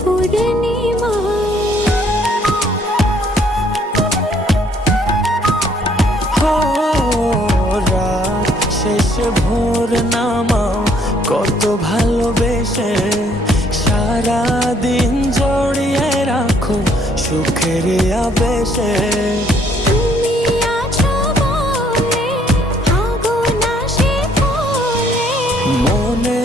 পূর্ণিমা। রাত শেষে ভোর নামাও কত ভালোবেসে, সারাদিন জড়িয়ে রাখো সুখের আবেশে। তুমি আছো বলে আগুন আসে বলে মনে